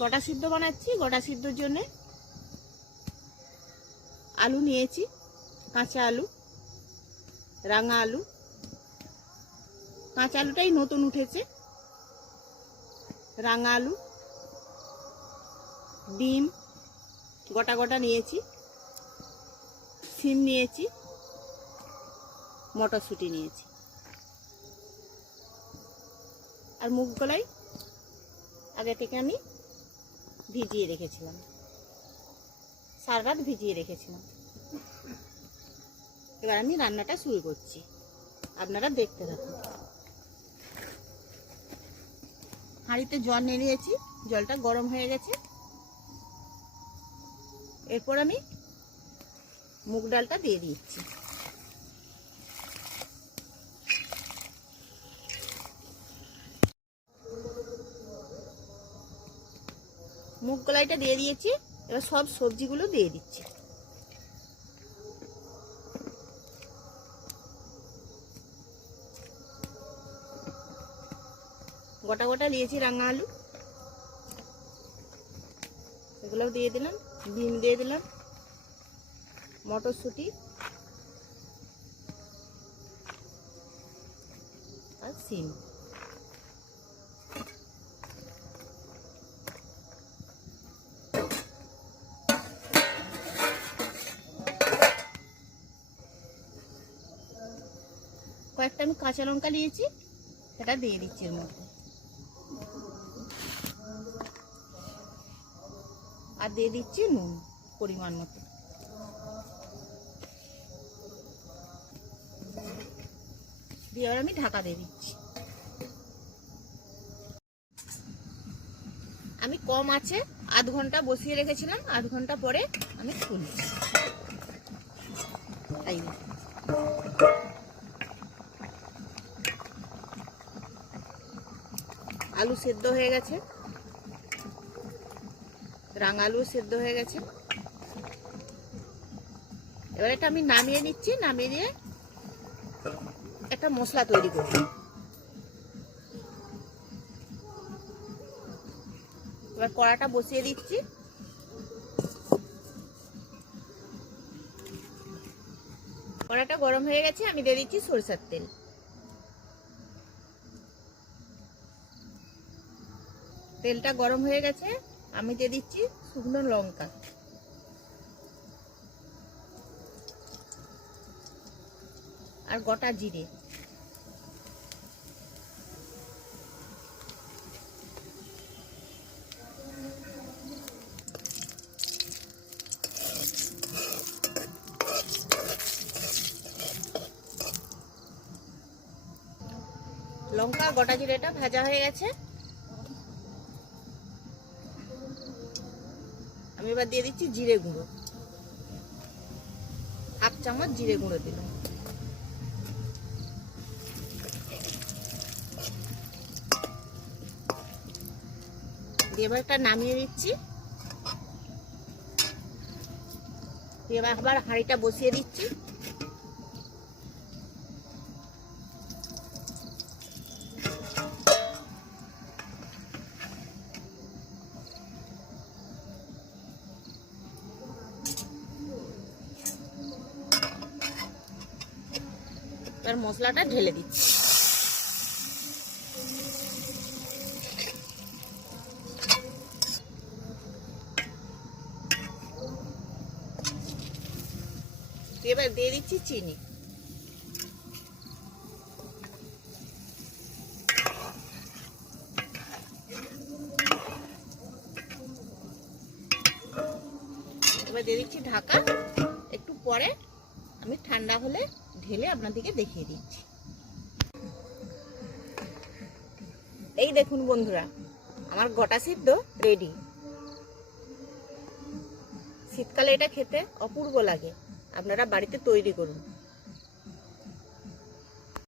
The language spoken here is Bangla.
গোটা সিদ্ধ বানাচ্ছি। গোটা সিদ্ধর জন্য আলু নিয়েছি, কাঁচা আলু, রাঙা আলু। কাঁচা আলুটাই নতুন উঠেছে। রাঙা আলু, ডিম গোটা গোটা নিয়েছি, সিম নিয়েছি, মটরশুঁটি নিয়েছি। আর মুগ কলাই আগে থেকে আমি ভিজিয়ে রেখেছিলাম, সারা রাত ভিজিয়ে রেখেছিলাম। এবার আমি রান্নাটা শুরু করছি, আপনারা দেখতে থাকুন। হাঁড়িতে জল নিয়ে নিয়েছি, জলটা গরম হয়ে গেছে। এরপর আমি মুগ ডালটা দিয়ে দিচ্ছি। মুগ কলাইটা দিয়ে দিয়েছি। এবার সব সবজিগুলো দিয়ে দিচ্ছি। গোটা গোটা দিয়েছি রাঙা আলু, এগুলোও দিয়ে দিলাম। ডিম দিয়ে দিলাম, মটরশুঁটি আর সিম। কয়েকটা আমি কাঁচা লঙ্কা নিয়েছি, সেটা দিয়ে দিচ্ছি এর মধ্যে। আর দিয়ে দিচ্ছি নুন পরিমাণ মতো। দিয়ে এবার আমি ঢাকা দিয়ে দিচ্ছি। আমি কম আছে আধ ঘন্টা বসিয়ে রেখেছিলাম, আধ ঘন্টা পরে আমি খুলছি। আলু সেদ্ধ হয়ে গেছে, রাঙা আলু সেদ্ধ হয়ে গেছে। এবার এটা আমি নামিয়ে নিচ্ছি। নামিয়ে দিয়ে একটা মশলা তৈরি করব। এবার কড়াটা বসিয়ে দিচ্ছি। কড়াটা গরম হয়ে গেছে, আমি দিয়ে দিচ্ছি সরিষার তেল। তেলটা গরম হয়ে গেছে, আমি দিয়ে দিচ্ছি শুকনো লঙ্কা, আর গোটা জিরে। লঙ্কা গোটা জিরেটা ভাজা হয়ে গেছে। আমি এবার দিয়ে দিচ্ছি জিরে গুঁড়ো, হাফ চামচ জিরে গুঁড়ো দিলাম। দিয়ে এবার একটা নামিয়ে দিচ্ছি। এবার আবার হাঁড়িটা বসিয়ে দিচ্ছি। এবার মশলাটা ঢেলে দিচ্ছি। এবার দিয়ে দিচ্ছি চিনি। এবার দিয়ে দিচ্ছি ঢাকা। একটু পরে আমি ঠান্ডা হলে ঢেলে আপনাদেরকে দেখিয়ে দিচ্ছি। এই দেখুন বন্ধুরা, আমার গোটা সিদ্ধ রেডি। শীতকালে এটা খেতে অপূর্ব লাগে, আপনারা বাড়িতে তৈরি করুন।